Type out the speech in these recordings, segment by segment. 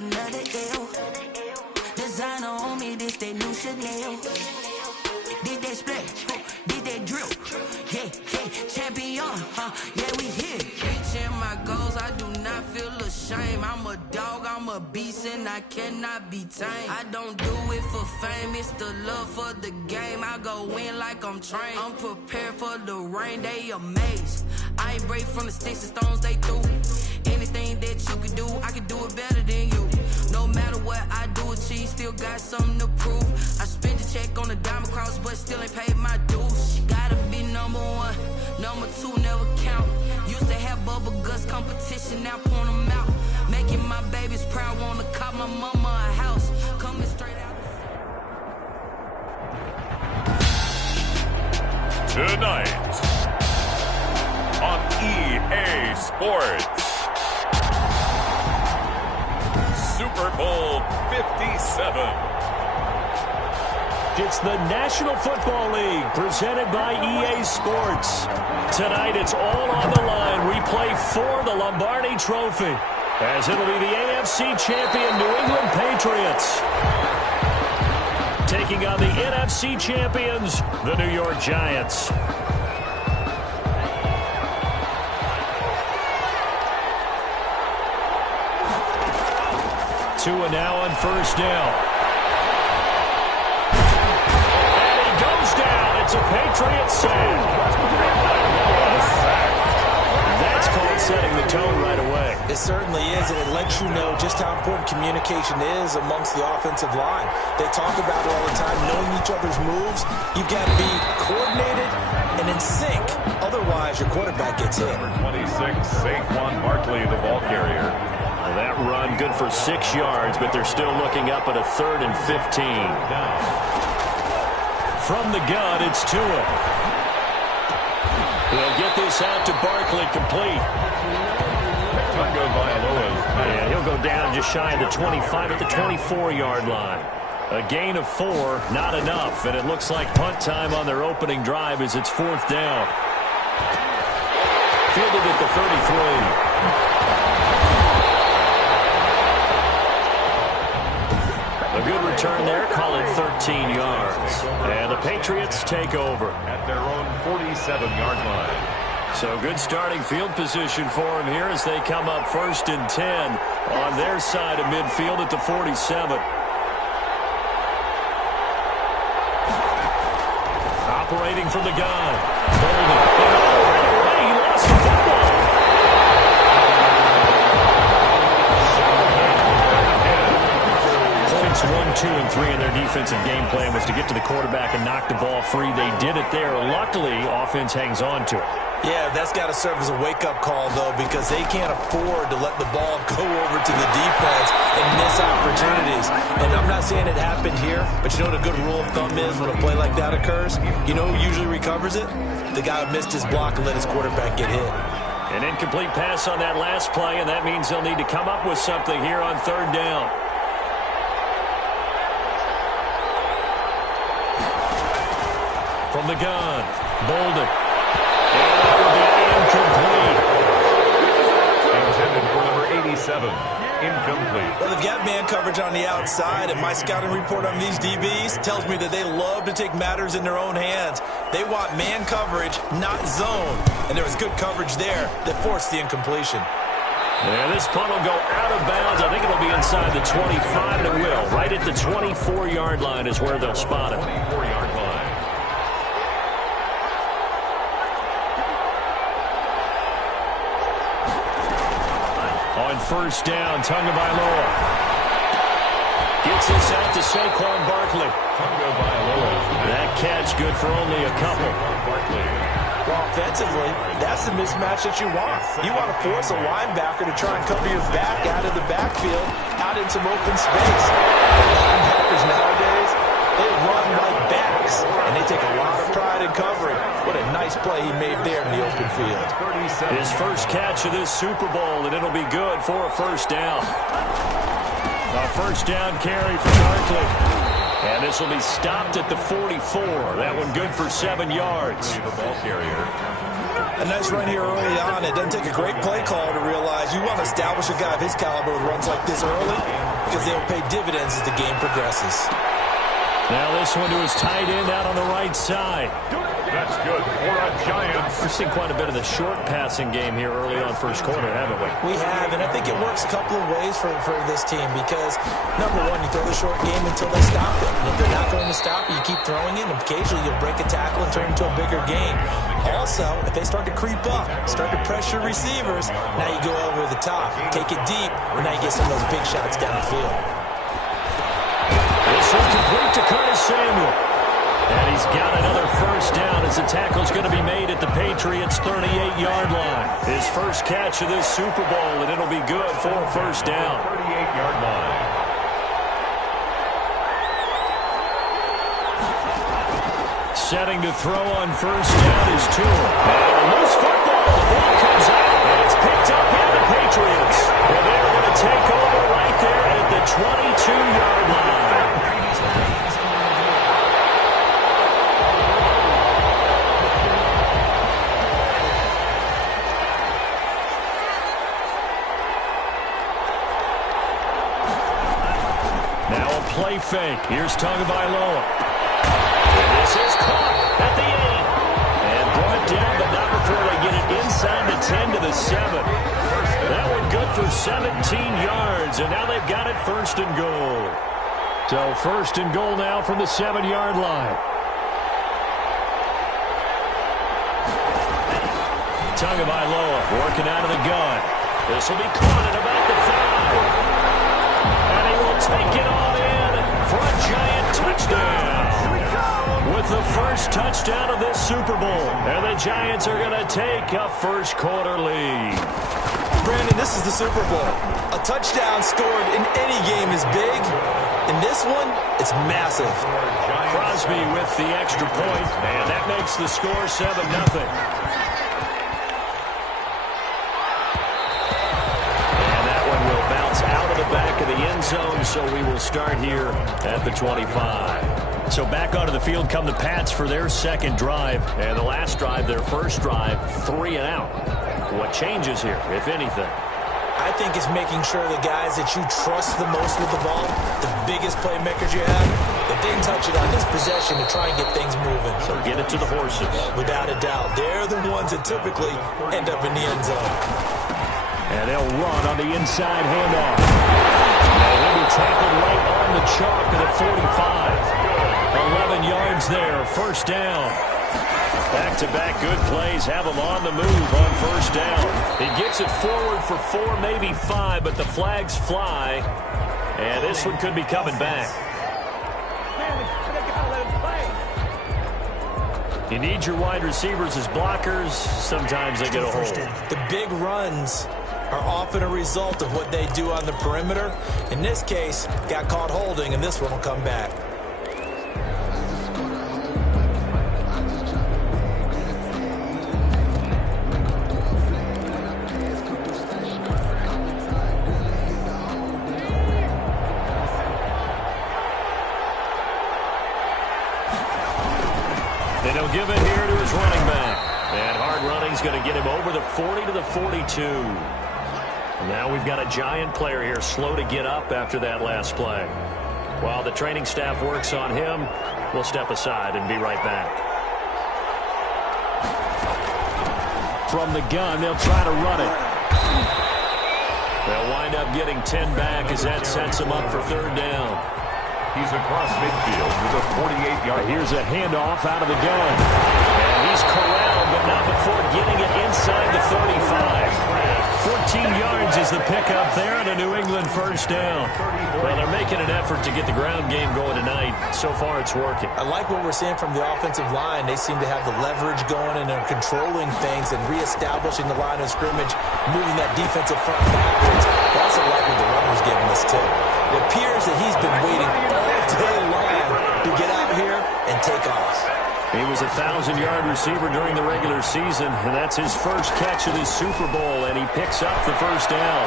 another L. Designer on me, this that new Chanel. Did that splash, did that drip. Yeah, champion, yeah, we here. Reaching my goals, I do not feel ashamed. I'm a dog, I'm a beast, and I cannot be tamed. I don't do it for fame, it's the love for the game. I go in like I'm trained. I'm prepared for the rain, they amazed. I ain't break from the sticks and stones they threw. Anything that you can do, I can do it better than you. No matter what I do achieve, still got something to prove. I spent the check on the diamond cross, but still ain't paid my dues. Gotta be number one, number two never count. Used to have bubble guts competition, now point them out. Making my babies proud, wanna cop my mama a house. Coming straight out. Tonight on EA Sports, Super Bowl 57. It's the National Football League presented by EA Sports. Tonight it's all on the line. We play for the Lombardi Trophy, as it'll be the AFC champion New England Patriots taking on the NFC champions, the New York Giants. Tua now on first down. And he goes down. It's a Patriots sack. That's called setting the tone right away. It certainly is, and it lets you know just how important communication is amongst the offensive line. They talk about it all the time, knowing each other's moves. You've got to be coordinated and in sync. Otherwise, your quarterback gets hit. Number 26, Saquon Barkley, the ball carrier. Well, that run good for 6 yards, but they're still looking up at a 3rd and 15. From the gun, it's Tua. They'll get this out to Barkley, complete. Yeah, he'll go down just shy of the 25 at the 24-yard line. A gain of 4, not enough, and it looks like punt time on their opening drive as it's 4th down. Fielded at the 33. A good return there, call it 13 yards. And the Patriots take over at their own 47-yard line. So good starting field position for them here as they come up 1st and 10 on their side of midfield at the 47. Operating from the gun. Bolden. Right away, he lost the football. 1, 2, and 3 in their defensive game plan was to get to the quarterback and knock the ball free. They did it there. Luckily, offense hangs on to it. Yeah, that's got to serve as a wake-up call, though, because they can't afford to let the ball go over to the defense and miss opportunities. And I'm not saying it happened here, but you know what a good rule of thumb is when a play like that occurs? You know who usually recovers it? The guy who missed his block and let his quarterback get hit. An incomplete pass on that last play, and that means they'll need to come up with something here on 3rd down. From the gun, Bolden. And that will be incomplete. Intended for number 87. Incomplete. Well, they've got man coverage on the outside, and my scouting report on these DBs tells me that they love to take matters in their own hands. They want man coverage, not zone. And there was good coverage there that forced the incompletion. And this punt will go out of bounds. I think it'll be inside the 25, and it will. Right at the 24-yard line is where they'll spot it. 24-yard line. On 1st down, Tagovailoa gets this out to Saquon Barkley. That catch good for only a couple. Well, offensively, that's the mismatch that you want. You want to force a linebacker to try and cover your back out of the backfield, out in some open space. Linebackers nowadays, they run like backs, and they take a lot of pride in covering. What a nice play he made there in the open field. His first catch of this Super Bowl, and it'll be good for a 1st down. A 1st down carry for Barkley. And this will be stopped at the 44. That one good for 7 yards. The ball carrier. A nice run here early on. It doesn't take a great play caller to realize you want to establish a guy of his caliber with runs like this early because they'll pay dividends as the game progresses. Now this one to his tight end out on the right side. That's good for a Giants. We've seen quite a bit of the short passing game here early on first quarter, haven't we? We have, and I think it works a couple of ways for this team because, number one, you throw the short game until they stop it. And if they're not going to stop it, you keep throwing it, and occasionally you'll break a tackle and turn it into a bigger game. Also, if they start to creep up, start to pressure receivers, now you go over the top, take it deep, and now you get some of those big shots down the field. This one complete to Curtis Samuel. And he's got another first down as the tackle's going to be made at the Patriots' 38-yard line. His first catch of this Super Bowl, and it'll be good for a first down. 38-yard line. Setting to throw on first down is Tua. And a loose football. The ball comes out, and it's picked up by the Patriots. And they're going to take over right there at the 22-yard line. Play fake. Here's Tagovailoa. And this is caught at the 8. And brought down, but not before they get it inside the 10 to the 7. That one good for 17 yards, and now they've got it first and goal. So first and goal now from the 7-yard line. Tagovailoa working out of the gun. This will be caught at about the 5. And he will take it all in for a Giant touchdown. With the first touchdown of this Super Bowl. And the Giants are going to take a first quarter lead. Brandon, this is the Super Bowl. A touchdown scored in any game is big. In this one, it's massive. Crosby with the extra point, and that makes the score 7-0. Out of the back of the end zone, so we will start here at the 25. So back onto the field come the Pats for their second drive. And the last drive, their first drive, 3 and out. What changes here, if anything? I think it's making sure the guys that you trust the most with the ball, the biggest playmakers you have, that they touch it on this possession to try and get things moving. So get it to the horses. Without a doubt. They're the ones that typically end up in the end zone. And they'll run on the inside handoff. And he'll be tackled right on the chalk to the 45. 11 yards there, first down. Back-to-back good plays have him on the move on first down. He gets it forward for 4, maybe 5, but the flags fly. And this one could be coming back. You need your wide receivers as blockers. Sometimes they get a hold. The big runs are often a result of what they do on the perimeter. In this case, got caught holding, and this one will come back. And he'll give it here to his running back. And hard running's going to get him over the 40 to the 42. Now we've got a Giant player here slow to get up after that last play. While the training staff works on him, we'll step aside and be right back. From the gun, they'll try to run it. They'll wind up getting 10 back as that sets them up for third down. He's across midfield with a 48-yard. Here's a handoff out of the gun. And he's corralled, but not before getting it inside the 35. 14 yards is the pickup there and a New England first down. Well, they're making an effort to get the ground game going tonight. So far, it's working. I like what we're seeing from the offensive line. They seem to have the leverage going, and they're controlling things and reestablishing the line of scrimmage, moving that defensive front backwards. I also like what the runner's giving us, too. It appears that he's been waiting all day long to get out here and take off. He was a 1,000-yard receiver during the regular season, and that's his first catch of this Super Bowl, and he picks up the first down.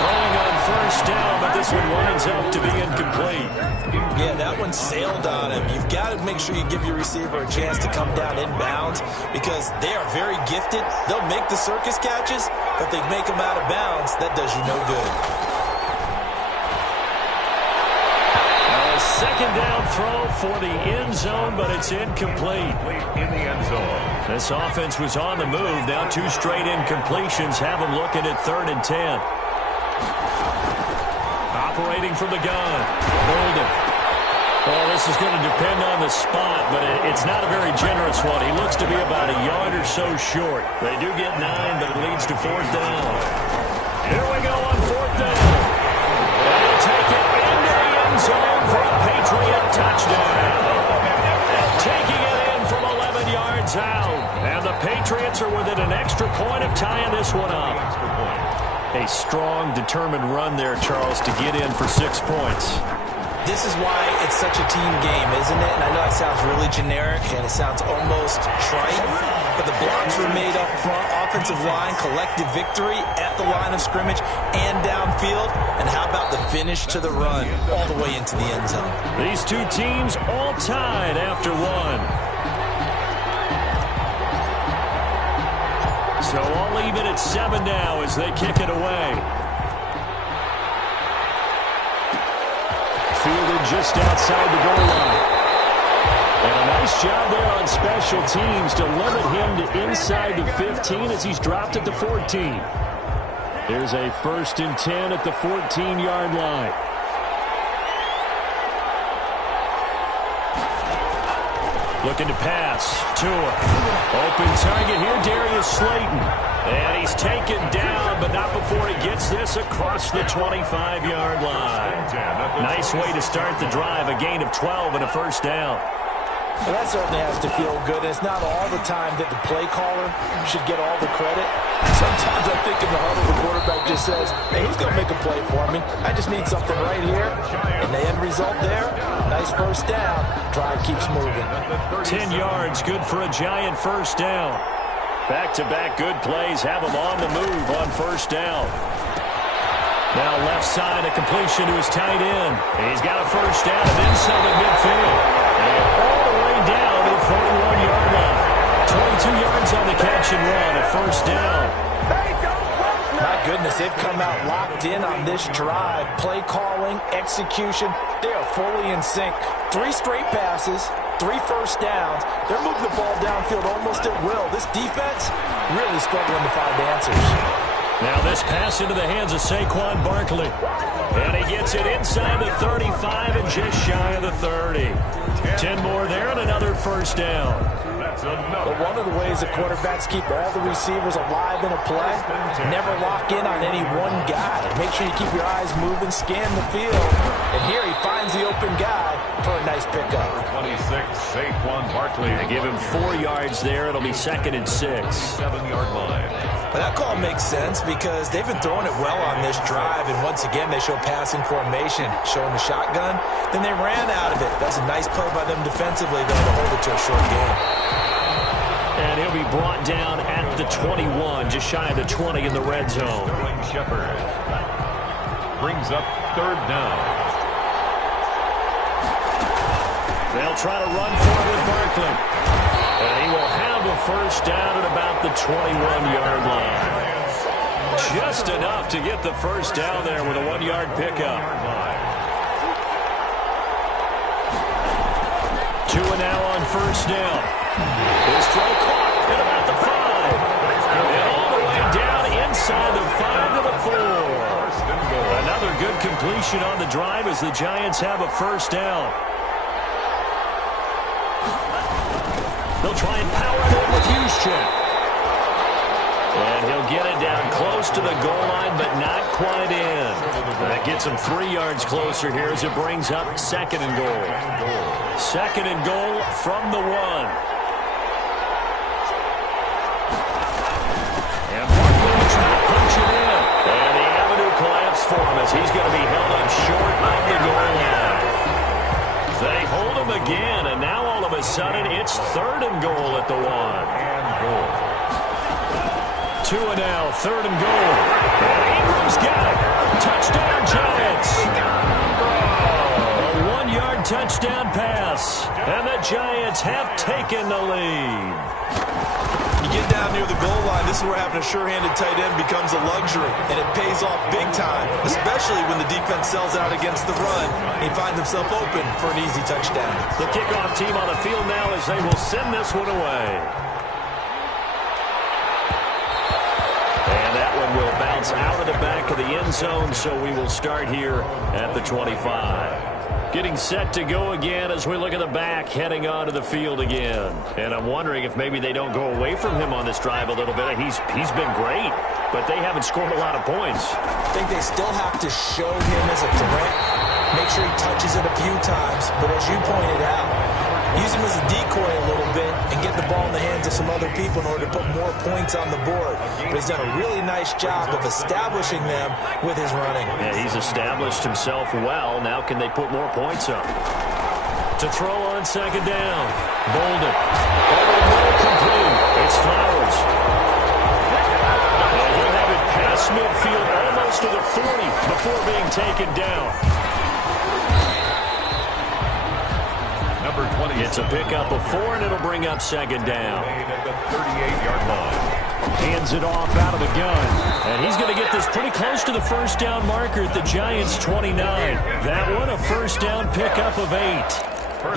Throwing on first down, but this one winds up to be incomplete. Yeah, that one sailed on him. You've got to make sure you give your receiver a chance to come down inbounds because they are very gifted. They'll make the circus catches, but if they make them out of bounds, that does you no good. Second down throw for the end zone, but it's incomplete. In the end zone. This offense was on the move. Now 2 straight incompletions have them looking at 3rd and 10. Operating from the gun. Holding. Well, this is going to depend on the spot, but it's not a very generous one. He looks to be about a yard or so short. They do get 9, but it leads to 4th down. Here we go on 4th down. They'll take it into the end zone for a Patriot touchdown. Taking it in from 11 yards out. And the Patriots are within an extra point of tying this one up. A strong, determined run there, Charles, to get in for 6 points. This is why it's such a team game, isn't it? And I know it sounds really generic and it sounds almost trite, but the blocks were made up front, offensive line, collective victory at the line of scrimmage and downfield. And how about the finish to the run all the way into the end zone? These two teams all tied after 1. So all even at 7 now as they kick it away. Fielded just outside the goal line. And a nice job there on special teams to limit him to inside the 15 as he's dropped at the 14. There's a 1st and 10 at the 14-yard line. Looking to pass. Tua. Open target here, Darius Slayton. And he's taken down, but not before he gets this across the 25-yard line. Nice way to start the drive. A gain of 12 and a 1st down. Well, that certainly has to feel good. It's not all the time that the play caller should get all the credit. Sometimes I think in the huddle, the quarterback just says, hey, who's going to make a play for me? I just need something right here. And the end result there, nice 1st down. Drive keeps moving. 10 yards, good for a Giant 1st down. Back-to-back good plays have him on the move on 1st down. Now left side, a completion to his tight end. He's got a 1st down and then some at midfield. And all the way down to the 41-yard line. 22 yards on the catch and run at 1st down. My goodness, they've come out locked in on this drive. Play calling, execution, they are fully in sync. 3 straight passes, 3 1st downs. They're moving the ball downfield almost at will. This defense really struggling to find answers. Now this pass into the hands of Saquon Barkley. And he gets it inside the 35 and just shy of the 30. 10 more there and another 1st down. But one of the ways the quarterbacks keep all the receivers alive in a play, never lock in on any one guy. Make sure you keep your eyes moving, scan the field. And here he finds the open guy for a nice pickup. 26, Saquon Barkley. They give him 4 yards there. It'll be 2nd and 6. 7-yard line. But that call makes sense because they've been throwing it well on this drive, and once again they show passing formation, showing the shotgun. Then they ran out of it. That's a nice play by them defensively, though, to hold it to a short game. And he'll be brought down at the 21, just shy of the 20 in the red zone. Sterling Shepard brings up 3rd down. They'll try to run for it with Barkley. And he will have a 1st down at about the 21-yard line. Just enough to get the 1st down there with a 1-yard pickup. Tua now on 1st down. His throw caught at about the 5. And all the way down inside the 5 to the 4. Another good completion on the drive as the Giants have a 1st down. They'll try and power it in with Juszczyk. And he'll get it down close to the goal line, but not quite in. That gets him 3 yards closer here as it brings up 2nd and goal. 2nd and goal from the 1. And Barkley will try to punch it in. And the avenue collapsed for him as he's going to be held up short of the goal line. They hold him again, and now all of a sudden it's 3rd and goal at the 1. And goal. 2 and now, 3rd and goal. And Ingram's got it. Touchdown, Giants. A 1-yard touchdown pass. And the Giants have taken the lead. You get down near the goal line, this is where having a sure-handed tight end becomes a luxury, and it pays off big time, especially when the defense sells out against the run. He finds himself open for an easy touchdown. The kickoff team on the field now as they will send this one away. And that one will bounce out of the back of the end zone, so we will start here at the 25. Getting set to go again as we look at the back, heading onto the field again. And I'm wondering if maybe they don't go away from him on this drive a little bit. He's been great, but they haven't scored a lot of points. I think they still have to show him as a threat. Make sure he touches it a few times. But as you pointed out, use him as a decoy a little bit and get the ball in the hands of some other people in order to put more points on the board. But he's done a really nice job of establishing them with his running. Yeah, he's established himself well. Now can they put more points up? To throw on 2nd down. Bolden. Over the middle, complete. It's Flowers. And he'll have it past midfield almost to the 40 before being taken down. It's a pickup of 4, and it'll bring up 2nd down. At the 38-yard line. Hands it off out of the gun. And he's going to get this pretty close to the 1st down marker at the Giants' 29. That one, a 1st down pickup of 8.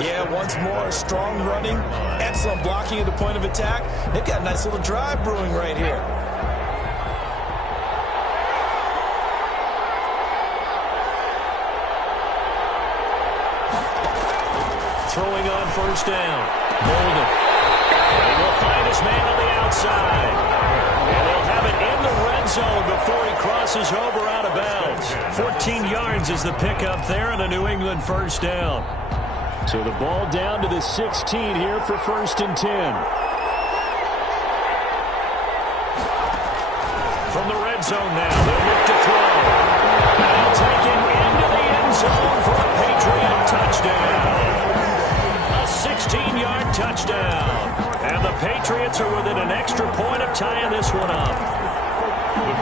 Yeah, once more, strong running, excellent blocking at the point of attack. They've got a nice little drive brewing right here. Throwing on 1st down. Bolden. And he will find his man on the outside. And they'll have it in the red zone before he crosses over out of bounds. 14 yards is the pickup there and a New England 1st down. So the ball down to the 16 here for 1st and 10. From the red zone now, they'll look to throw. And he'll take him into the end zone for a Patriot touchdown. 16-yard touchdown. And the Patriots are within an extra point of tying this one up.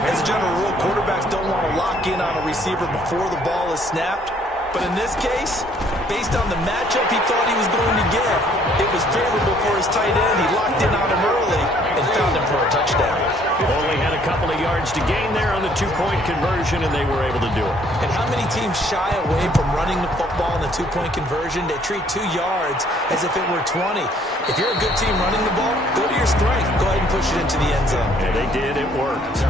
As a general rule, quarterbacks don't want to lock in on a receiver before the ball is snapped. But in this case, based on the matchup he thought he was going to get, it was favorable for his tight end. He locked in on him early and found him for a touchdown. Only had a couple of yards to gain there on the 2-point conversion, and they were able to do it. And how many teams shy away from running the football in the 2-point conversion? They treat 2 yards as if it were 20. If you're a good team running the ball, go to your strength. Go ahead and push it into the end zone. Yeah, they did. It worked.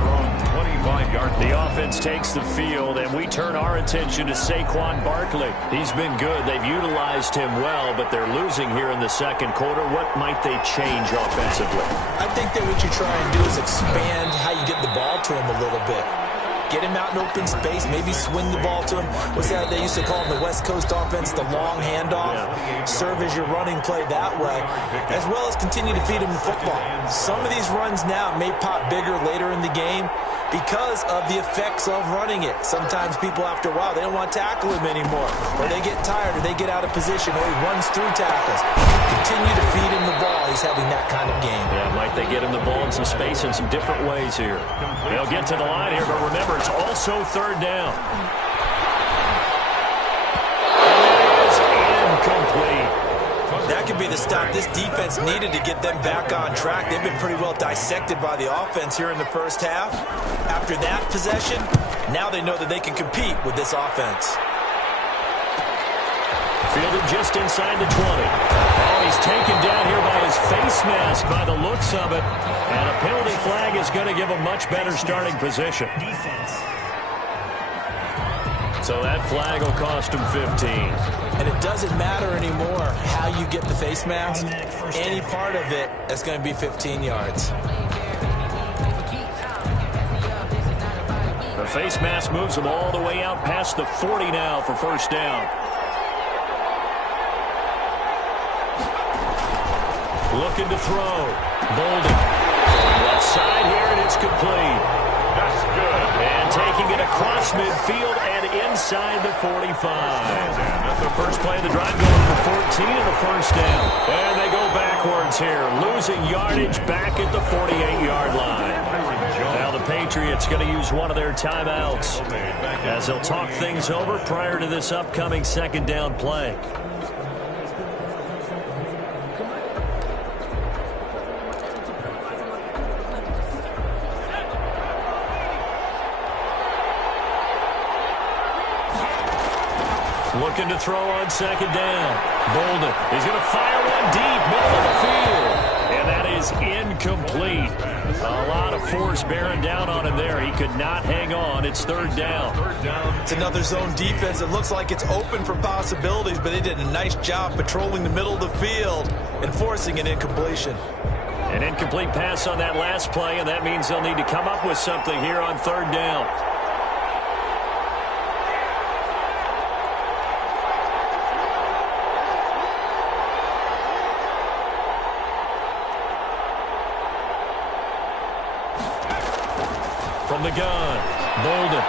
The offense takes the field, and we turn our attention to Saquon Barkley. He's been good. They've utilized him well, but they're losing here in the 2nd quarter. What might they change offensively? I think that what you try and do is expand how you get the ball to him a little bit. Get him out in open space, maybe swing the ball to him. What's that they used to call in the West Coast offense, the long handoff? Yeah. Serve as your running play that way, as well as continue to feed him the football. Some of these runs now may pop bigger later in the game because of the effects of running it. Sometimes people, after a while, they don't want to tackle him anymore, or they get tired, or they get out of position, or he runs through tackles. Continue to feed him the ball. He's having that kind of game. Yeah, might they get him the ball in some space in some different ways here. They'll get to the line here, but remember, it's also 3rd down. It is incomplete. That could be the stop this defense needed to get them back on track. They've been pretty well dissected by the offense here in the 1st half. After that possession, now they know that they can compete with this offense. Fielded just inside the 20. Oh, he's taken down here by his face mask by the looks of it. And a penalty flag is going to give a much better starting position. So that flag will cost him 15. And it doesn't matter anymore how you get the face mask. Any part of it is going to be 15 yards. The face mask moves him all the way out past the 40 now for 1st down. Looking to throw. Bolden. Left side here, and it's complete. That's good. And taking it across midfield and inside the 45. That's the first play of the drive, going for 14 and a 1st down. And they go back backwards here, losing yardage back at the 48-yard line. Now the Patriots going to use one of their timeouts as they'll talk things over prior to this upcoming second down play. Looking to throw on second down. Bolden is going to fire one deep, middle of the field. And that is incomplete. A lot of force bearing down on him there. He could not hang on. It's third down. It's another zone defense. It looks like it's open for possibilities, but they did a nice job patrolling the middle of the field and forcing an incompletion. An incomplete pass on that last play, and that means they'll need to come up with something here on third down. From the gun, Bolden.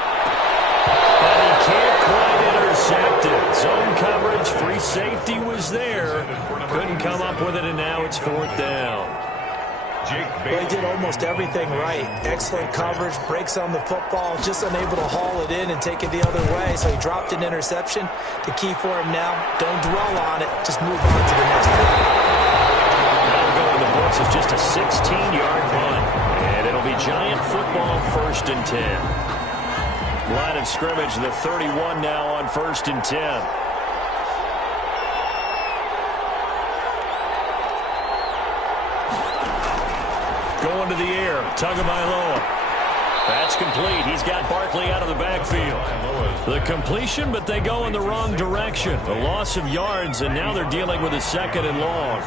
And he can't quite intercept it. Zone coverage, free safety was there. Couldn't come up with it, and now it's fourth down. Well, he did almost everything right. Excellent coverage, breaks on the football, just unable to haul it in and take it the other way. So he dropped an interception. The key for him now, don't dwell on it. Just move on to the next play. Now going to the books is just a 16-yard punt. And it'll be Giant football, 1st and 10. Line of scrimmage, the 31 now on 1st and 10. Going to the air, Tagovailoa. That's complete. He's got Barkley out of the backfield. The completion, but they go in the wrong direction. A loss of yards, and now they're dealing with a 2nd and long.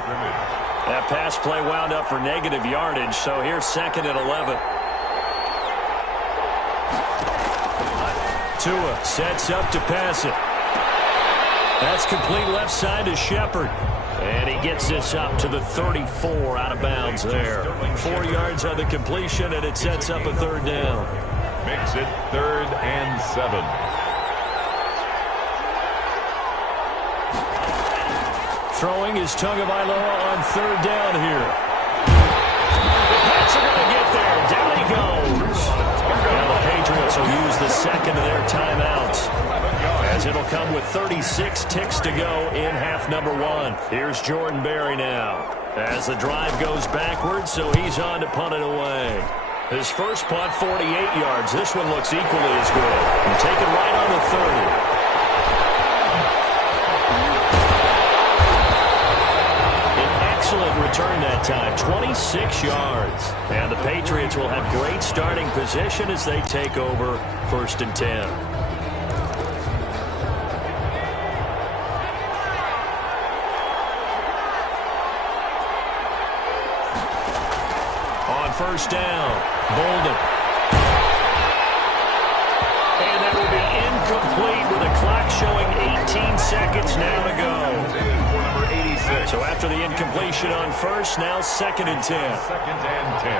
That pass play wound up for negative yardage, so here's 2nd and 11. Tua sets up to pass it. That's complete left side to Shepard. And he gets this up to the 34 out of bounds there. 4 yards on the completion, and it sets up a third down. Makes it 3rd and 7. Throwing is Tagovailoa on third down here. The Pats are going to get there. Down he goes. Now the Patriots will use the 2nd of their timeouts, as it'll come with 36 ticks to go in half number 1. Here's Jordan Berry now, as the drive goes backwards, so he's on to punt it away. His first punt, 48 yards. This one looks equally as good. And taken right on the 30. Excellent return that time, 26 yards. And the Patriots will have great starting position as they take over 1st and 10. On 1st down, Bolden. And that will be incomplete with a clock showing 18 seconds now to go. So after the incompletion on 1st, now 2nd and 10. 2nd and 10.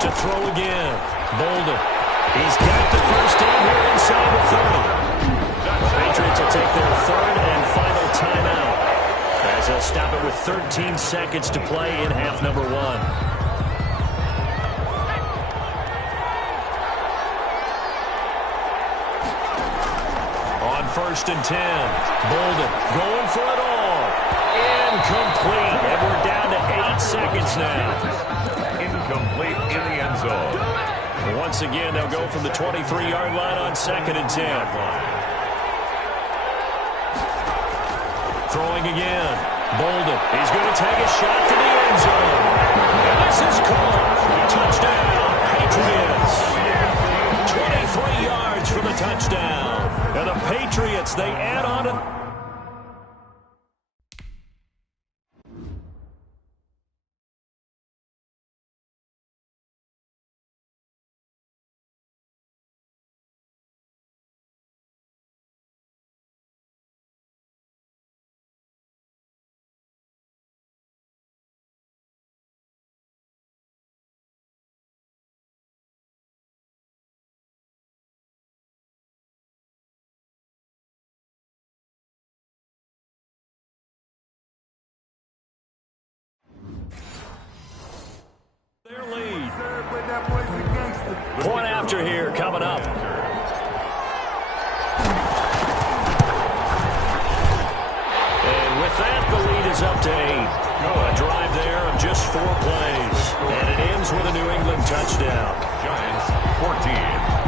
To throw again, Bolden. He's got the first down here inside the 30. The Patriots will take their 3rd and final timeout, as they'll stop it with 13 seconds to play in half number 1. On 1st and 10, Bolden going for it all. Incomplete, and we're down to 8 seconds now. Incomplete in the end zone. And once again, they'll go from the 23-yard line on 2nd and 10. Throwing again, Bolden. He's going to take a shot to the end zone. And this is caught. Touchdown, Patriots. 23 yards for the touchdown. And the Patriots, they add on to center here coming up. And with that, the lead is up to 8. A drive there of just 4 plays. And it ends with a New England touchdown. Giants 14.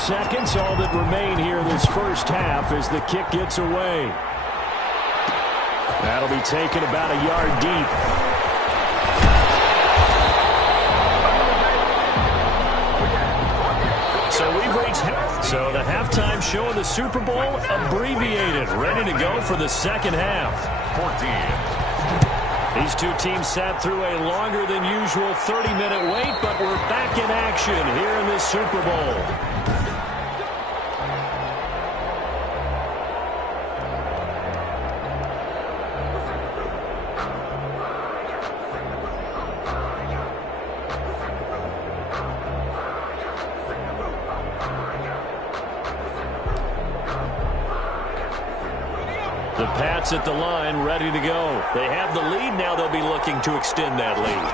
Seconds, all that remain here this first half as the kick gets away. That'll be taken about a yard deep. So we've reached so the halftime show of the Super Bowl abbreviated, ready to go for the second half. 14. These two teams sat through a longer than usual 30-minute wait, but we're back in action here in this Super Bowl. The Pats at the line, ready to go. They have the lead. Now they'll be looking to extend that lead.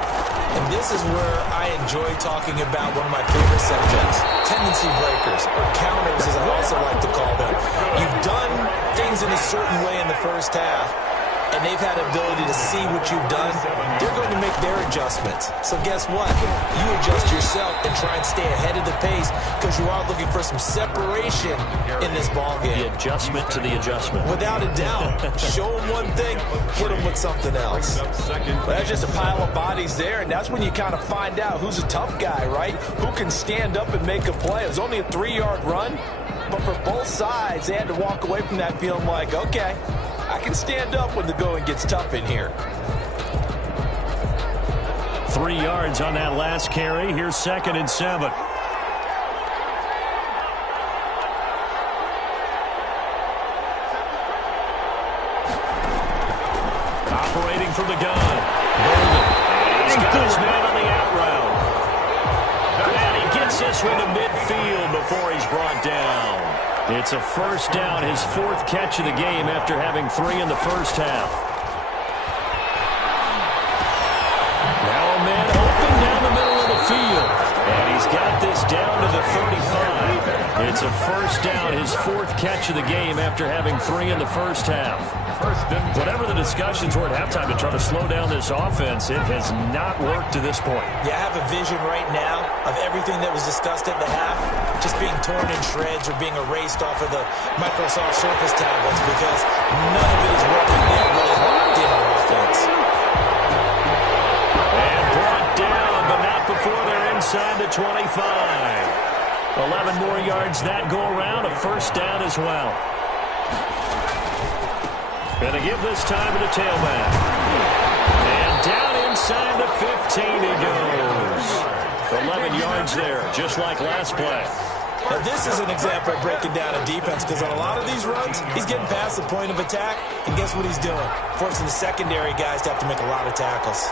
And this is where I enjoy talking about one of my favorite subjects, tendency breakers, or counters as I also like to call them. You've done things in a certain way in the first half, and they've had the ability to see what you've done. They're going to make their adjustments. So guess what? You adjust yourself and try and stay ahead of the pace because you are looking for some separation in this ball game. The adjustment to the adjustment. Without a doubt. Show them one thing, hit them with something else. Well, that's just a pile of bodies there, and that's when you kind of find out who's a tough guy, right? Who can stand up and make a play. It was only a 3-yard run, but for both sides, they had to walk away from that feeling like, okay, I can stand up when the going gets tough in here. 3 yards on that last carry. Here's 2nd and 7. Operating from the gun. He's got his man on the out route. And he gets this one to midfield before he's brought down. It's a first down, his 4th catch of the game after having 3 in the first half. Now a man open down the middle of the field. And he's got this down to the 35. It's a first down, his 4th catch of the game after having 3 in the first half. Whatever the discussions were at halftime to try to slow down this offense, it has not worked to this point. Yeah, I have a vision right now of everything that was discussed at the half just being torn in shreds or being erased off of the Microsoft Surface tablets because none of it is working. They're really locked in on offense. And brought down, but not before they're inside the 25. 11 more yards that go around, a first down as well. Gonna give this time to the tailback. And down inside the 15 he goes. 11 yards there, just like last play. Now this is an example of breaking down a defense because on a lot of these runs, he's getting past the point of attack, and guess what he's doing? Forcing the secondary guys to have to make a lot of tackles.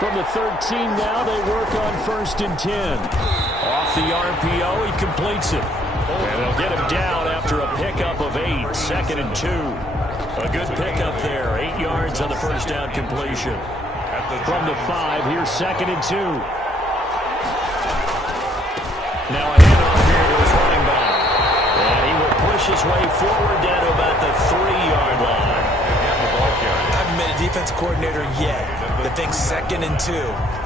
From the 13 now, they work on 1st and 10. Off the RPO, he completes it. And they'll get him down after a pickup of 8, 2nd and 2. A good pickup there, 8 yards on the first down completion. From the 5, here's 2nd and 2. Now a handoff here to his running back. And he will push his way forward down to about the 3-yard line. I haven't met a defense coordinator yet that thinks 2nd and 2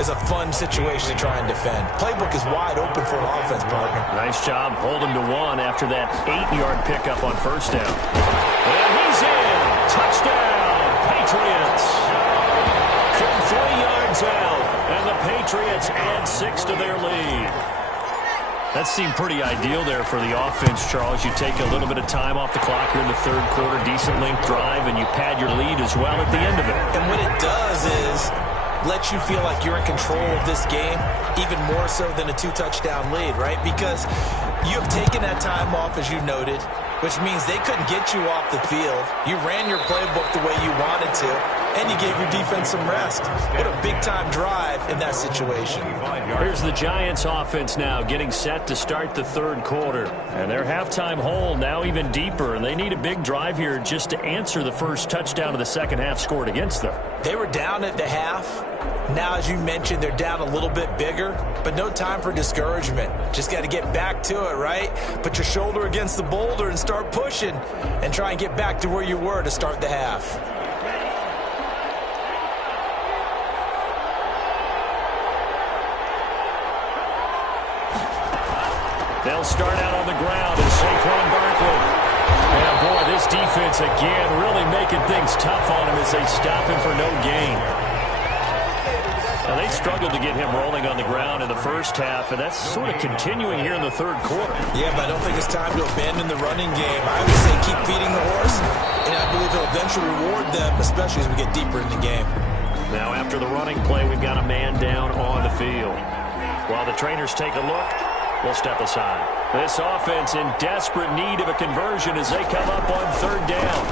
is a fun situation to try and defend. Playbook is wide open for an offense, partner. Nice job holding to 1 after that 8-yard pickup on first down. And he's in. Touchdown, Patriots. From 3 yards out, and the Patriots add 6 to their lead. That seemed pretty ideal there for the offense, Charles. You take a little bit of time off the clock here in the third quarter, decent length drive, and you pad your lead as well at the end of it. And what it does is let you feel like you're in control of this game, even more so than a 2-touchdown lead, right? Because you have taken that time off, as you noted, which means they couldn't get you off the field. You ran your playbook the way you wanted to, and you gave your defense some rest. What a big-time drive in that situation. Here's the Giants offense now getting set to start the third quarter. And their halftime hole now even deeper, and they need a big drive here just to answer the first touchdown of the second half scored against them. They were down at the half. Now, as you mentioned, they're down a little bit bigger, but no time for discouragement. Just got to get back to it, right? Put your shoulder against the boulder and start pushing and try and get back to where you were to start the half. They'll start out on the ground as Saquon Barkley. And boy, this defense again really making things tough on him as they stop him for no gain. Now, they struggled to get him rolling on the ground in the first half, and that's sort of continuing here in the third quarter. Yeah, but I don't think it's time to abandon the running game. I would say keep feeding the horse, and I believe it'll eventually reward them, especially as we get deeper in the game. Now, after the running play, we've got a man down on the field. While the trainers take a look, we'll step aside. This offense in desperate need of a conversion as they come up on third down.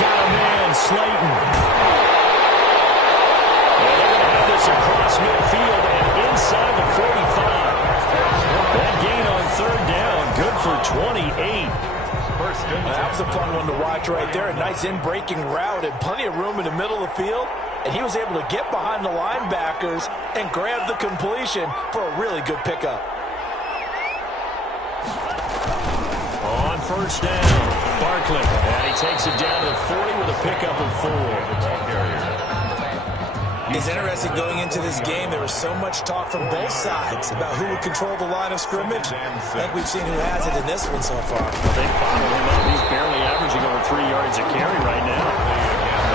Got a man, Slayton. Across midfield and inside the 45. That gain on third down, good for 28. That was a fun one to watch right there. A nice in-breaking route and plenty of room in the middle of the field. And he was able to get behind the linebackers and grab the completion for a really good pickup. On first down, Barkley. And he takes it down to the 40 with a pickup of 4. It's interesting going into this game. There was so much talk from both sides about who would control the line of scrimmage. I think we've seen who has it in this one so far. Well, they bottled him up. He's barely averaging over 3 yards a carry right now.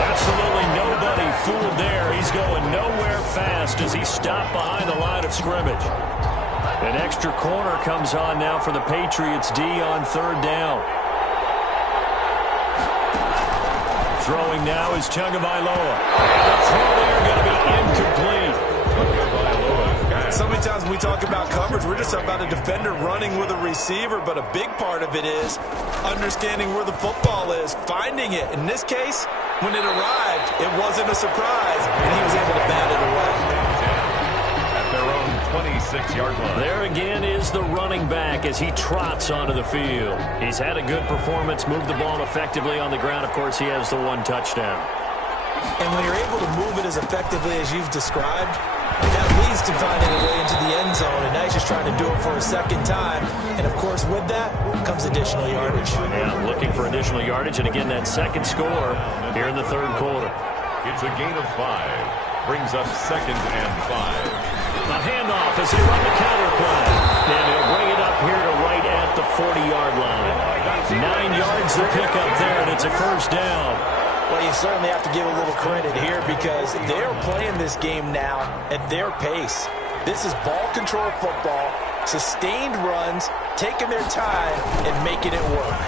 Absolutely nobody fooled there. He's going nowhere fast as he's stopped behind the line of scrimmage. An extra corner comes on now for the Patriots D on third down. Throwing now is Tagovailoa. And the throw there going to be incomplete. So many times when we talk about coverage, we're just talking about a defender running with a receiver, but a big part of it is understanding where the football is, finding it. In this case, when it arrived, it wasn't a surprise, and he was able to bat it away. At their own 26-yard line. There again is the running back as he trots onto the field. He's had a good performance, moved the ball effectively on the ground. Of course, he has the 1 touchdown. And when you're able to move it as effectively as you've described, that leads to finding a way into the end zone, and now he's just trying to do it for a second time. And, of course, with that comes additional yardage. Yeah, looking for additional yardage, and again, that second score here in the third quarter. It's a gain of 5. Brings up 2nd and 5. A handoff as they run the counter play. And he'll bring it up here to right at the 40-yard line. 9 yards to pick up there, and it's a first down. Well, you certainly have to give a little credit here because they're playing this game now at their pace. This is ball control football, sustained runs, taking their time, and making it work.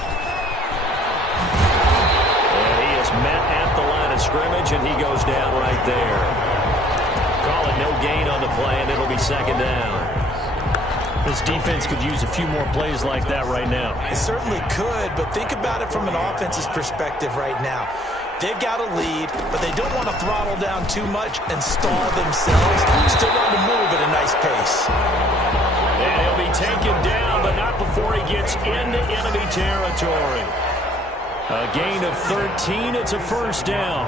And he is met at the line of scrimmage, and he goes down right there. Call it no gain on the play, and it'll be second down. This defense could use a few more plays like that right now. It certainly could, but think about it from an offense's perspective right now. They've got a lead, but they don't want to throttle down too much and stall themselves. Still want to move at a nice pace. And he'll be taken down, but not before he gets into enemy territory. A gain of 13. It's a first down.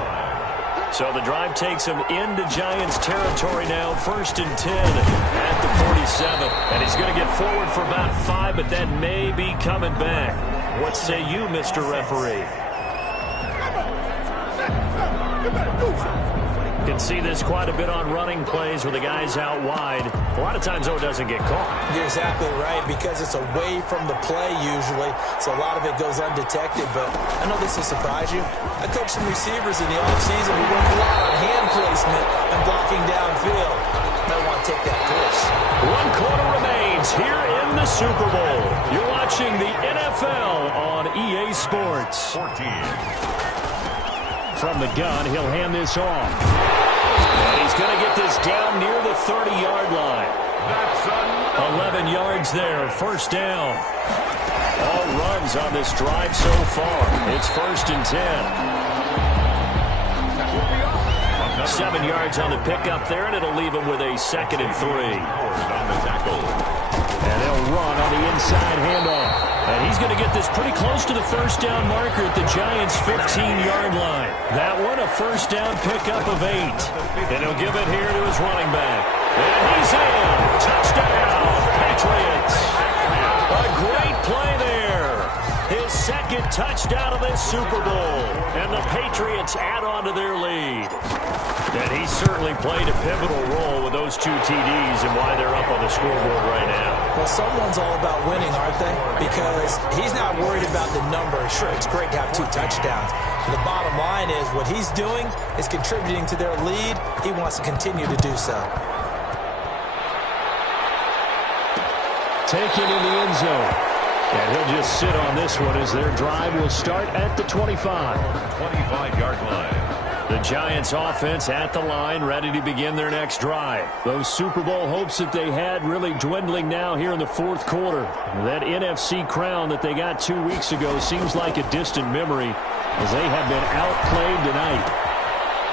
So the drive takes him into Giants territory now, 1st and 10 at the 47. And he's going to get forward for about 5, but that may be coming back. What say you, Mr. Referee? You can see this quite a bit on running plays where the guy's out wide. A lot of times, though, it doesn't get caught. You're exactly right, because it's away from the play usually, so a lot of it goes undetected. But I know this will surprise you. I coached some receivers in the offseason. We worked a lot on hand placement and blocking downfield. Might want to take that course. 1 quarter remains here in the Super Bowl. You're watching the NFL on EA Sports. 14. From the gun, he'll hand this off. And he's going to get this down near the 30-yard line. 11 yards there, first down. All runs on this drive so far. It's 1st and 10. 7 yards on the pickup there, and it'll leave him with a 2nd and 3. And they'll run on the inside handoff. And he's going to get this pretty close to the first down marker at the Giants' 15-yard line. That one, a first down pickup of 8. And he'll give it here to his running back. And he's in. Touchdown, Patriots. A great play there. His 2nd touchdown of this Super Bowl. And the Patriots add on to their lead. And he certainly played a pivotal role with those 2 TDs and why they're up on the scoreboard right now. Well, someone's all about winning, aren't they? Because he's not worried about the number. Sure, it's great to have 2 touchdowns. But the bottom line is what he's doing is contributing to their lead. He wants to continue to do so. Taken in the end zone. And he'll just sit on this one as their drive will start at the 25. 25-yard line. The Giants offense at the line, ready to begin their next drive. Those Super Bowl hopes that they had really dwindling now here in the 4th quarter. That NFC crown that they got 2 weeks ago seems like a distant memory as they have been outplayed tonight.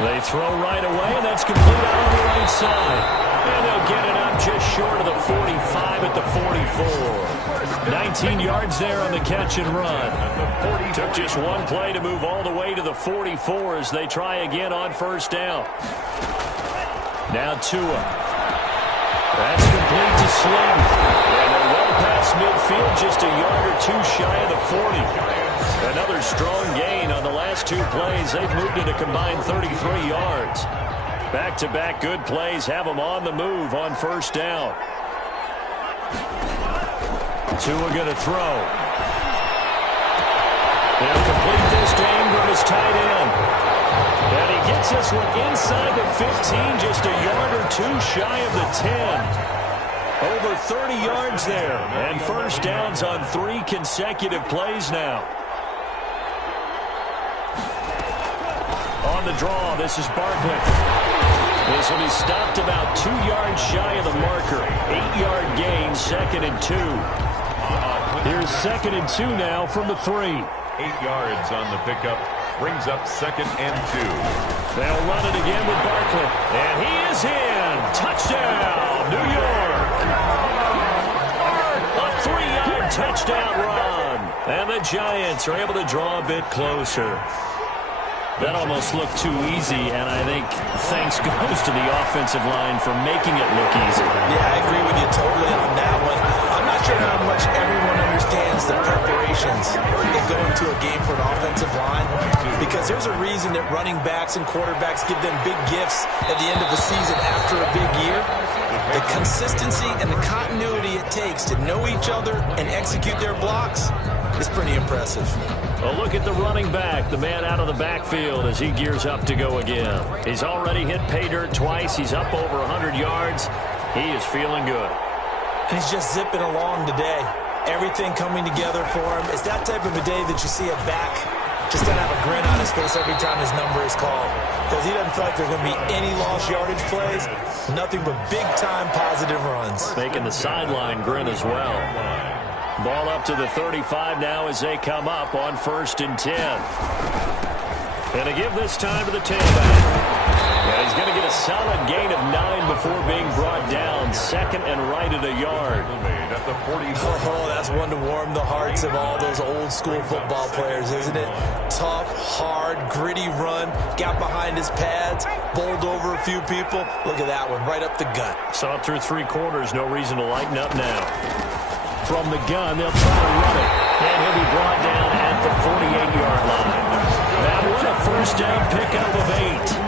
They throw right away, and that's complete out on the right side. And they'll get it up just short of the 45 at the 44. 19 yards there on the catch and run. Took just 1 play to move all the way to the 44 as they try again on first down. Now Tua. That's complete to Slim. And they're well past midfield, just a yard or 2 shy of the 40. Another strong gain on the last 2 plays. They've moved it a combined 33 yards. Back-to-back good plays have them on the move on first down. Tua going to throw. They'll complete this to Ingram as tight end. And he gets this one inside the 15, just a yard or 2 shy of the 10. Over 30 yards there. And first downs on 3 consecutive plays now. On the draw, this is Barkley. This will be stopped about 2 yards shy of the marker. 8-yard gain, 2nd and 2. Here's 2nd and 2 now from the 3. 8 yards on the pickup. Brings up 2nd and 2. They'll run it again with Barkley. And he is in. Touchdown, New York. A 3-yard touchdown run. And the Giants are able to draw a bit closer. That almost looked too easy, and I think thanks goes to the offensive line for making it look easy. Yeah, I agree with you totally on that one. I'm not sure how much everyone understands the preparations that go into a game for an offensive line, because there's a reason that running backs and quarterbacks give them big gifts at the end of the season after a big year. The consistency and the continuity it takes to know each other and execute their blocks is pretty impressive. A look at the running back, the man out of the backfield as he gears up to go again. He's already hit pay dirt twice. He's up over 100 yards. He is feeling good. And he's just zipping along today. Everything coming together for him. It's that type of a day that you see a back just going to have a grin on his face every time his number is called, because he doesn't feel like there's going to be any lost yardage plays. Nothing but big-time positive runs. Making the sideline grin as well. Ball up to the 35 now as they come up on 1st and 10. And to give this time to the tailback. And he's going to get a solid gain of 9 before being brought down. Second and right at a yard. At the 40. Oh, that's one to warm the hearts of all those old-school football players, isn't it? Tough, hard, gritty run. Got behind his pads, bowled over a few people. Look at that one, right up the gut. Saw it through 3 quarters. No reason to lighten up now. From the gun, they'll try to run it. And he'll be brought down at the 48-yard line. That was a first down pickup of 8.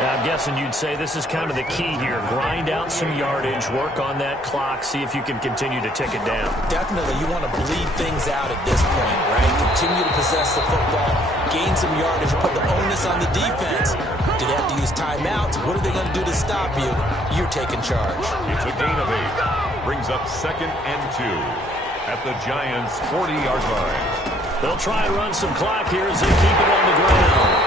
I'm guessing you'd say this is kind of the key here. Grind out some yardage, work on that clock, see if you can continue to tick it down. Definitely, you want to bleed things out at this point, right? Continue to possess the football, gain some yardage, put the onus on the defense. Do they have to use timeouts? What are they going to do to stop you? You're taking charge. It's a gain of 8. Brings up 2nd and 2 at the Giants' 40-yard line. They'll try and run some clock here as they keep it on the ground.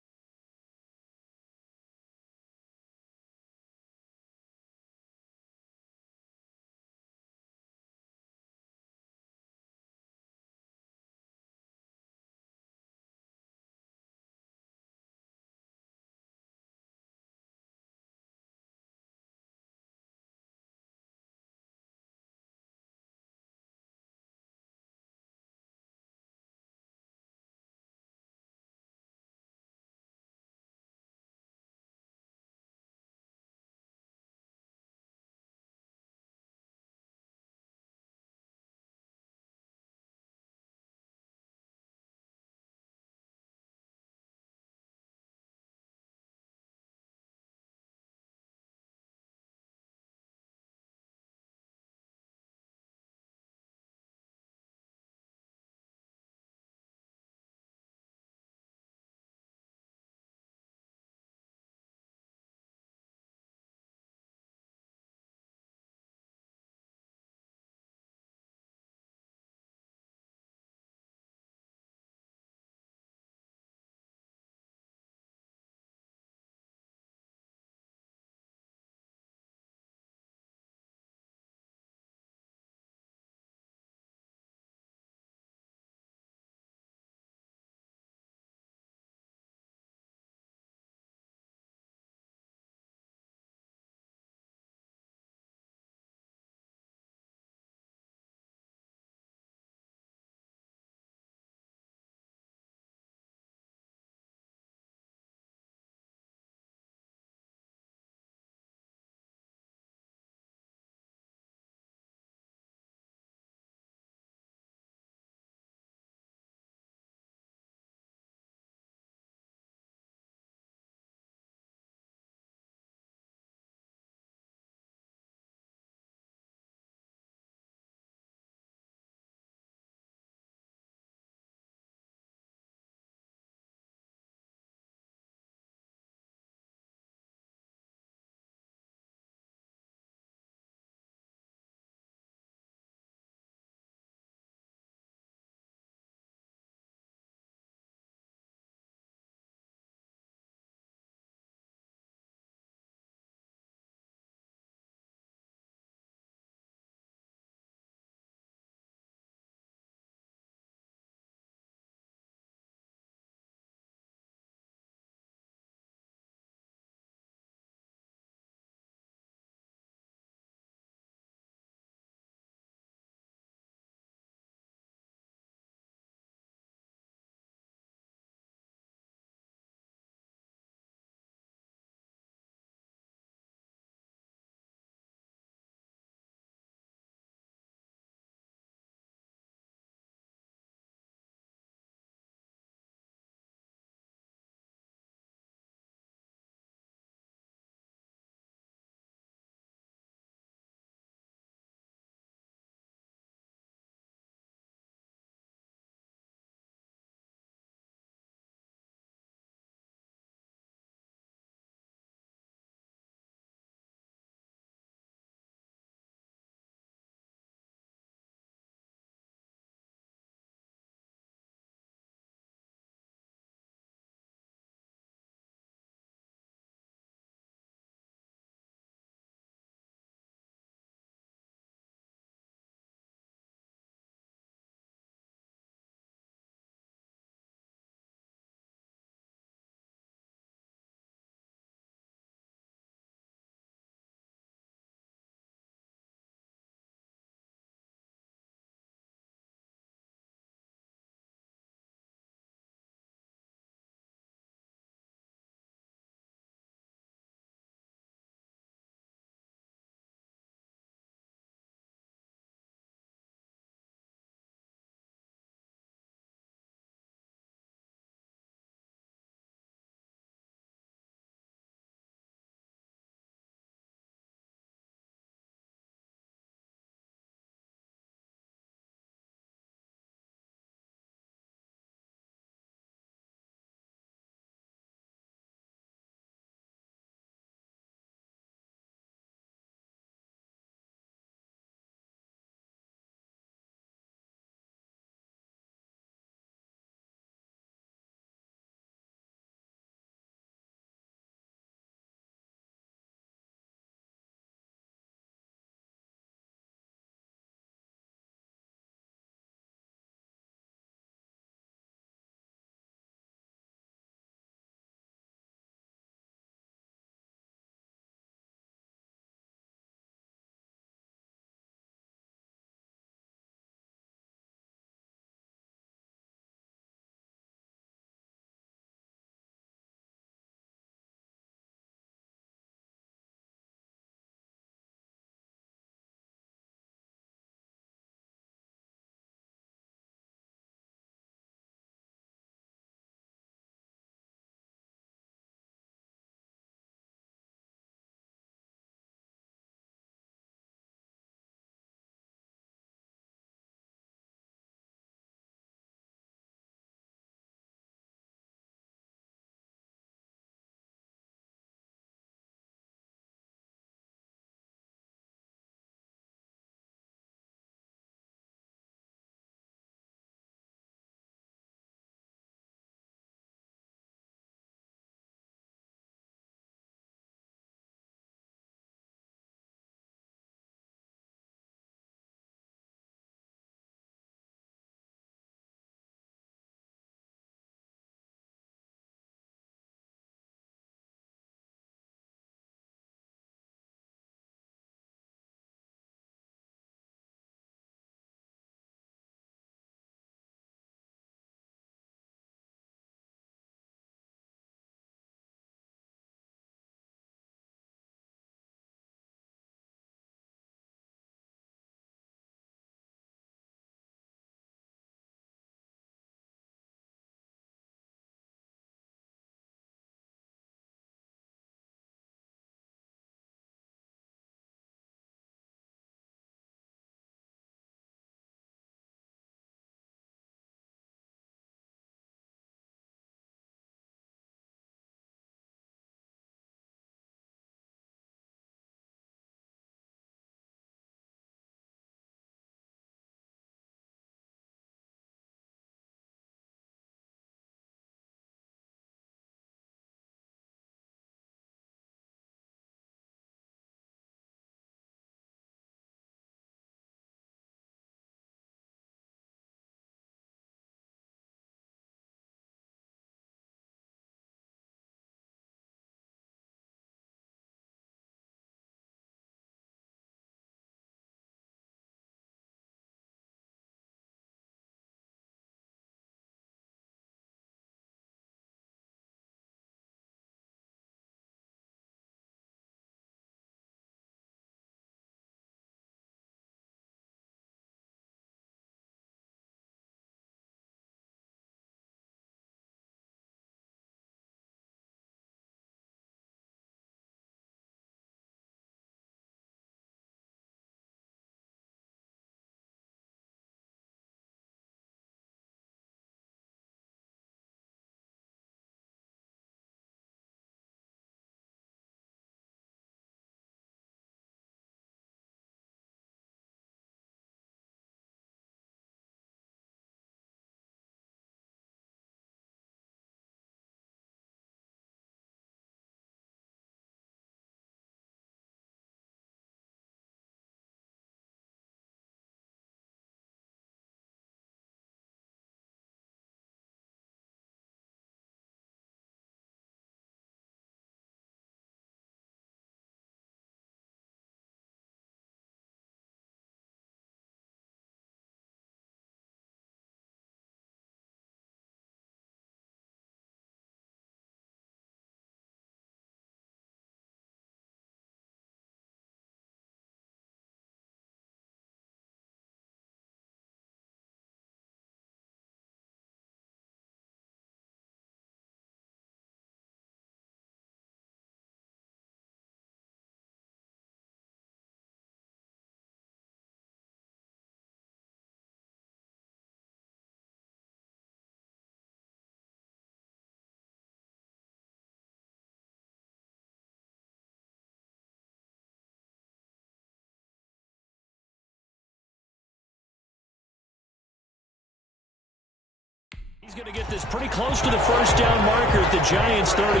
He's going to get this pretty close to the first down marker at the Giants' 31.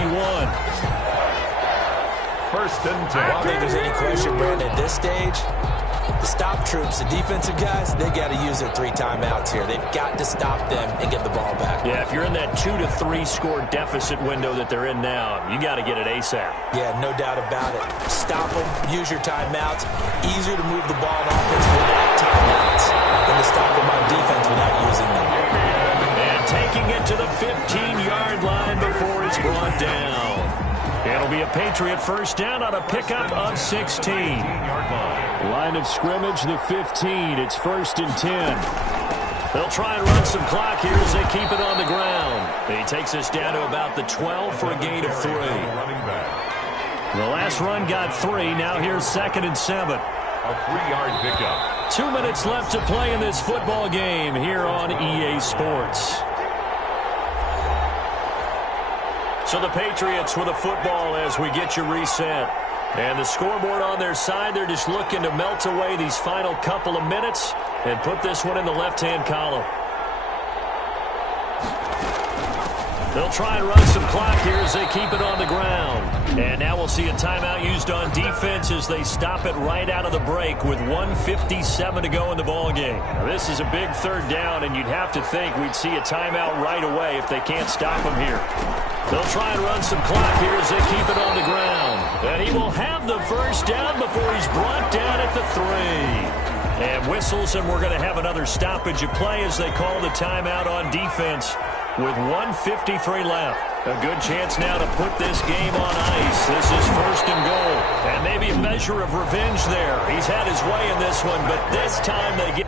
First and 10. I don't think there's any question, Brandon, at this stage, the stop troops, the defensive guys, they got to use their 3 timeouts here. They've got to stop them and get the ball back. Yeah, if you're in that 2 to 3 score deficit window that they're in now, you got to get it ASAP. Yeah, no doubt about it. Stop them, use your timeouts. Easier to move the ball on offense without timeouts than to stop them on defense without using them. And taking it to the 15-yard line before it's brought down. It'll be a Patriot first down on a pickup of 16. Line of scrimmage, the 15. It's first and 10. They'll try and run some clock here as they keep it on the ground. He takes us down to about the 12 for a gain of 3. The last run got 3. Now here's second and 7. A 3-yard pickup. 2 minutes left to play in this football game here on EA Sports. So the Patriots with a football as we get you reset. And the scoreboard on their side, they're just looking to melt away these final couple of minutes and put this one in the left-hand column. They'll try and run some clock here as they keep it on the ground. And now we'll see a timeout used on defense as they stop it right out of the break with 1:57 to go in the ballgame. Now this is a big third down, and you'd have to think we'd see a timeout right away if they can't stop them here. They'll try and run some clock here as they keep it on the ground. And he will have the first down before he's brought down at the 3. And whistles, and we're going to have another stoppage of play as they call the timeout on defense with 1:53 left. A good chance now to put this game on ice. This is first and goal. And maybe a measure of revenge there. He's had his way in this one, but this time they get...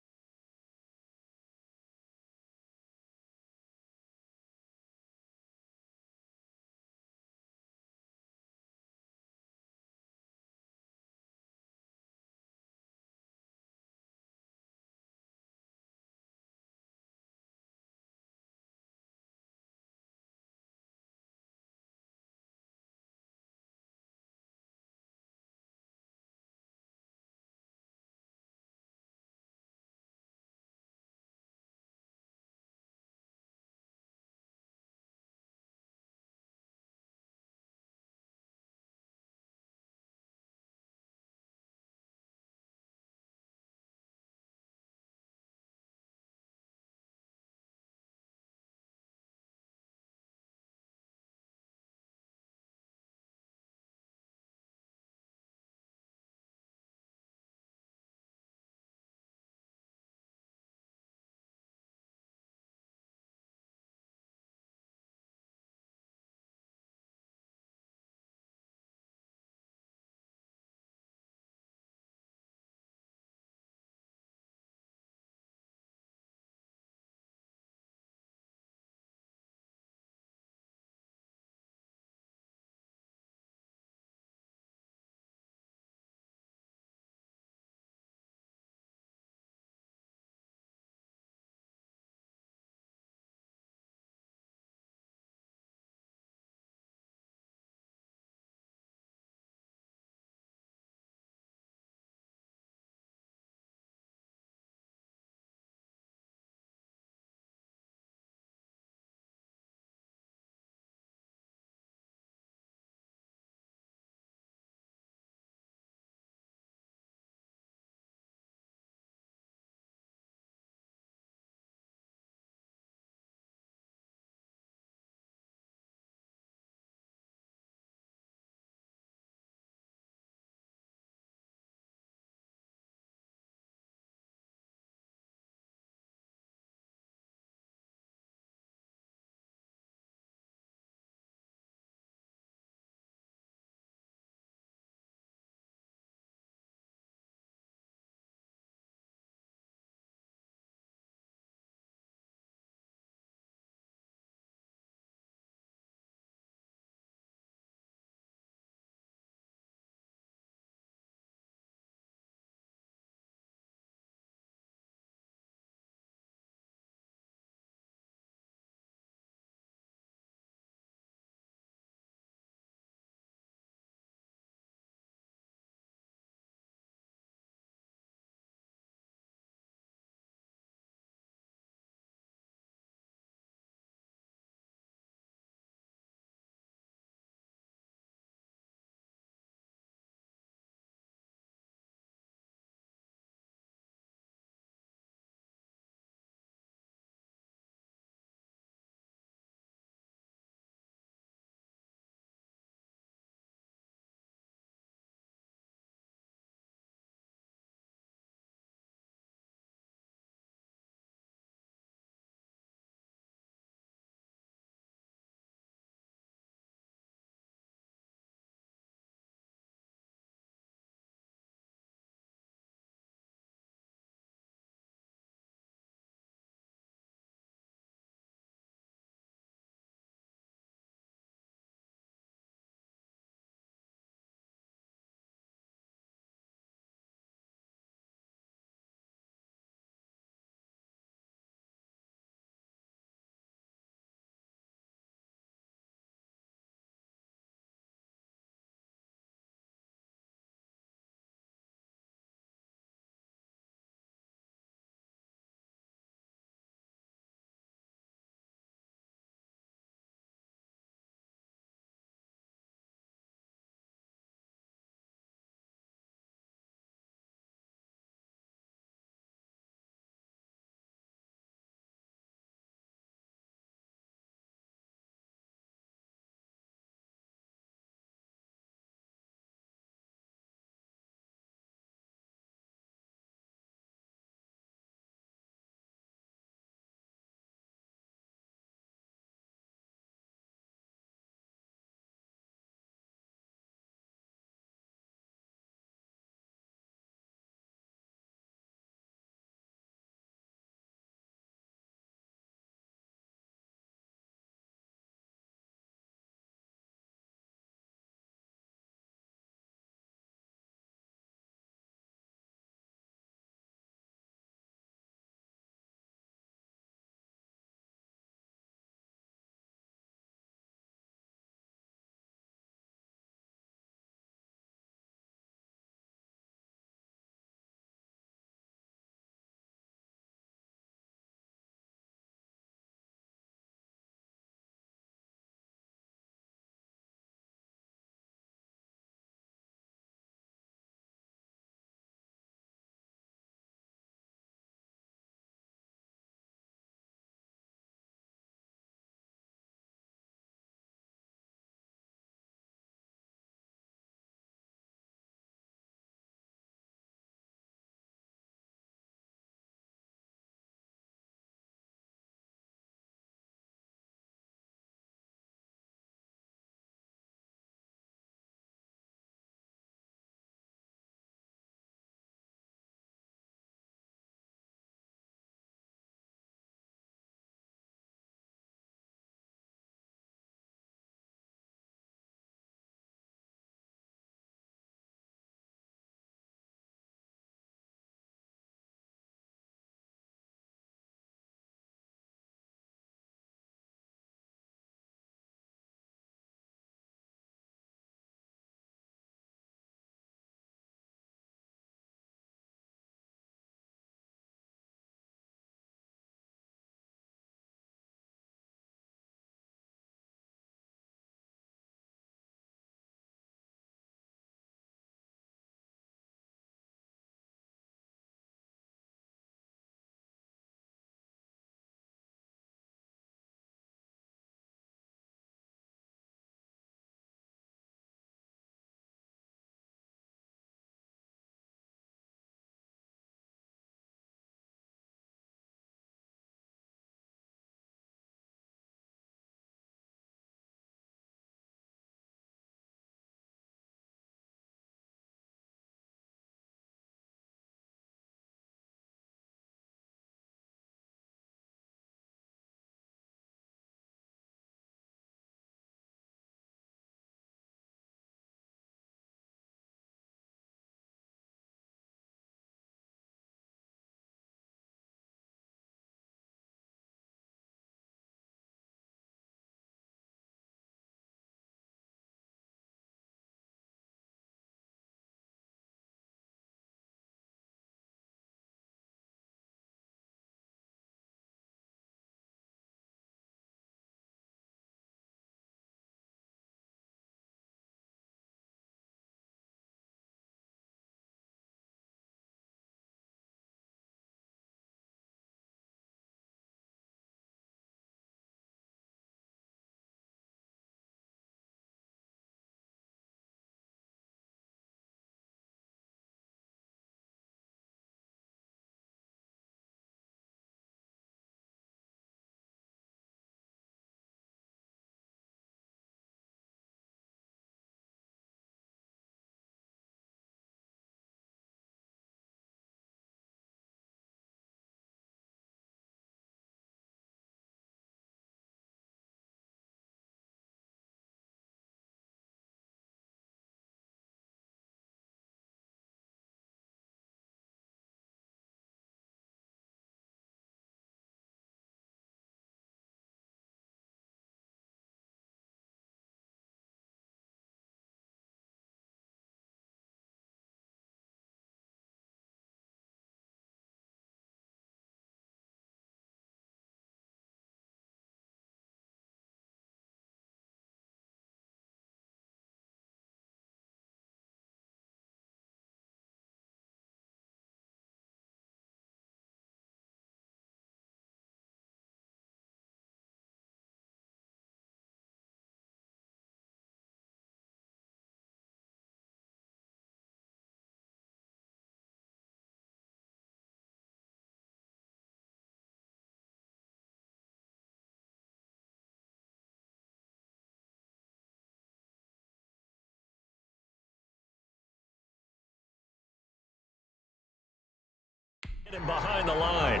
Behind the line.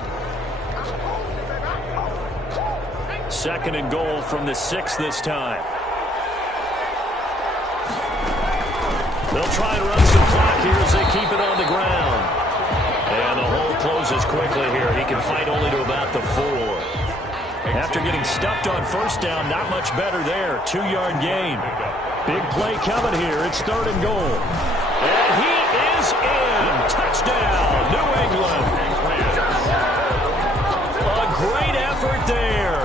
Second and goal from the 6 this time. They'll try to run some clock here as they keep it on the ground. And the hole closes quickly here. He can fight only to about the 4. After getting stuffed on first down, not much better there. 2-yard gain. Big play coming here. It's 3rd and goal. And he is in. Touchdown, New England. A great effort there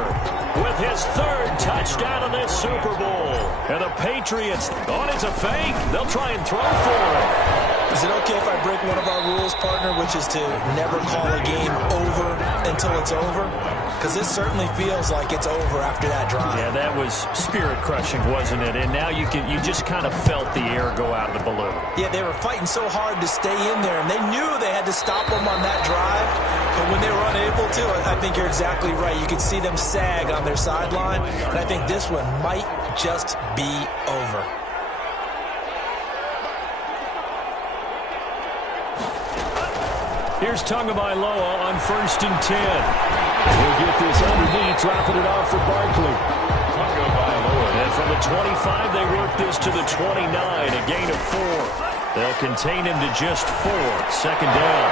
with his 3rd touchdown of this Super Bowl. And the Patriots, it's a fake. They'll try and throw for it. Is it okay if I break one of our rules, partner, which is to never call a game over until it's over? Because this certainly feels like it's over after that drive. Yeah, that was spirit-crushing, wasn't it? And now you just kind of felt the air go out of the balloon. Yeah, they were fighting so hard to stay in there, and they knew they had to stop them on that drive. But when they were unable to, I think you're exactly right. You could see them sag on their sideline, and I think this one might just be over. Here's Tagovailoa on 1st and 10. He'll get this underneath, dropping it off for Barkley. And from the 25, they work this to the 29, a gain of 4. They'll contain him to just 4. 2nd down.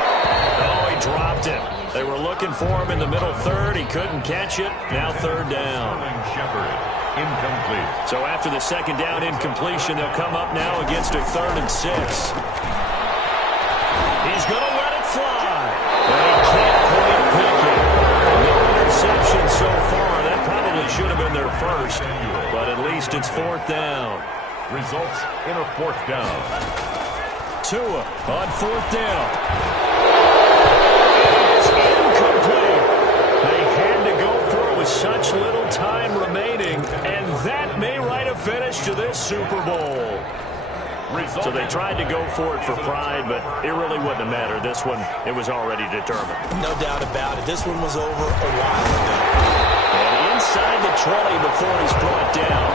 Oh, he dropped it. They were looking for him in the middle 3rd. He couldn't catch it. Now 3rd down. Incomplete. So after the 2nd down incompletion, they'll come up now against a 3rd and 6. He's going to let it fly. And he can't quite pick it. No interception so far. That probably should have been their first. But at least it's 4th down. Results in a 4th down. Tua on 4th down. It's incomplete. They had to go for it with such little time remaining. And that may write a finish to this Super Bowl. So they tried to go for it for pride, but it really wouldn't have mattered. This one, it was already determined. No doubt about it. This one was over a while ago. And inside the 20 before he's brought down.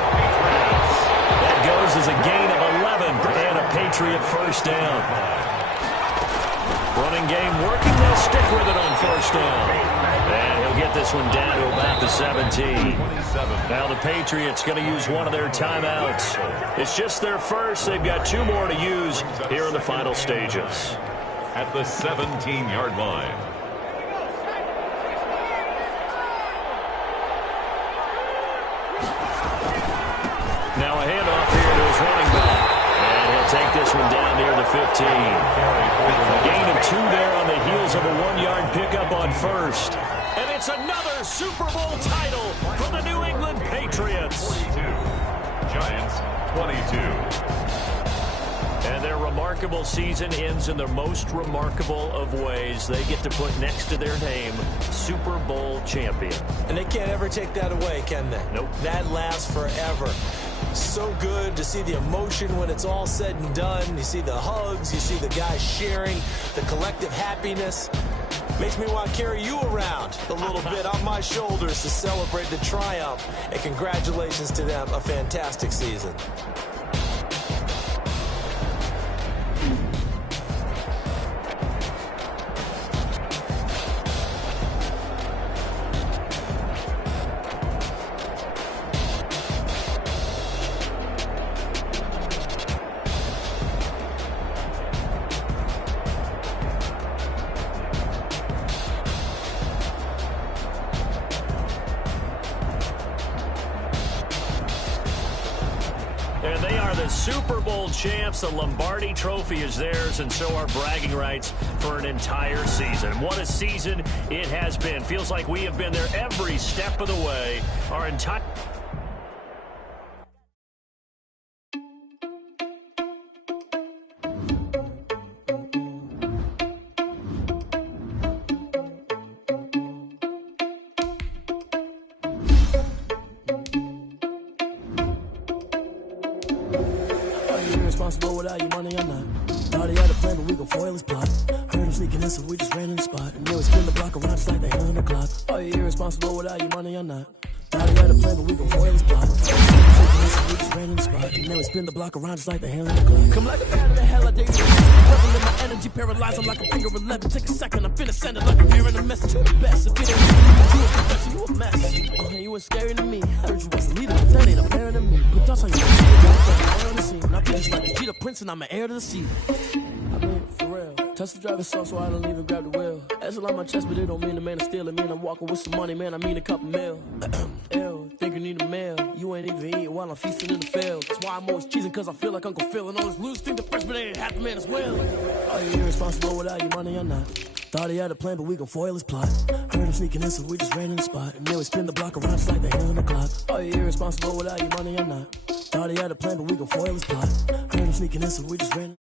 That goes as a gain of 11 and a Patriot 1st down. Running game working. They'll stick with it on 1st down. And he'll get this one down to about the 17. Now the Patriots going to use one of their timeouts. It's just their first. They've got 2 more to use here in the final stages. At the 17-yard line. Now a handoff here to his running back. And he'll take this one down near the 15. A gain of 2 there on the heels of a 1-yard pickup on 1st. And it's another Super Bowl title for the New England Patriots. 22. Giants 22. And their remarkable season ends in the most remarkable of ways. They get to put next to their name, Super Bowl champion. And they can't ever take that away, can they? Nope. That lasts forever. So good to see the emotion when it's all said and done. You see the hugs, you see the guys sharing, the collective happiness. Makes me want to carry you around a little bit on my shoulders to celebrate the triumph. And congratulations to them, a fantastic season. And they are the Super Bowl champs. The Lombardi Trophy is theirs, and so are bragging rights for an entire season. What a season it has been. Feels like we have been there every step of the way. Our entire... Responsible without your money or not. Thought he had a plan, but we gon' foil his plot. Heard him sneaking in, so we just ran in the spot. And then we spin the block around just like the hell in the clock. Are you irresponsible without your money or not? Thought he had a plan, but we gon' foil his plot. We just ran in the spot, and then we spin the block around just like the hand in the clock. Come like a bat of the hell, I dare you. Revel in my energy, paralyze him like a finger 11. Take a second, I'm finna send it like I'm hearing a message. You the best, if it ain't you a confession, you a mess. Oh, and you was scary to me. I heard you was a leader, but that ain't apparent to me. Put thoughts on you, I'm on the scene. I feel just like the Jeter Prince, and I'm an heir to the sea. I mean, for real. Tesla driver soft, so I don't even grab the wheel. That's on my chest, but it don't mean the man is stealing. Mean I'm walking with some money, man. I mean a couple mil. Ew, think you need a meal. You ain't even eating while I'm feasting in the field. That's why I'm always cheesing, cause I feel like Uncle Phil. And all this loose think the freshman ain't half the man as well. Are you irresponsible without your money or not? Thought he had a plan, but we gon' foil his plot. Heard him sneaking in, so we just ran in the spot. And then we spin the block around just like the hand on the clock. Are you irresponsible without your money or not? Thought he had a plan, but we gon' foil his plot. Heard him sneaking in, so we just ran.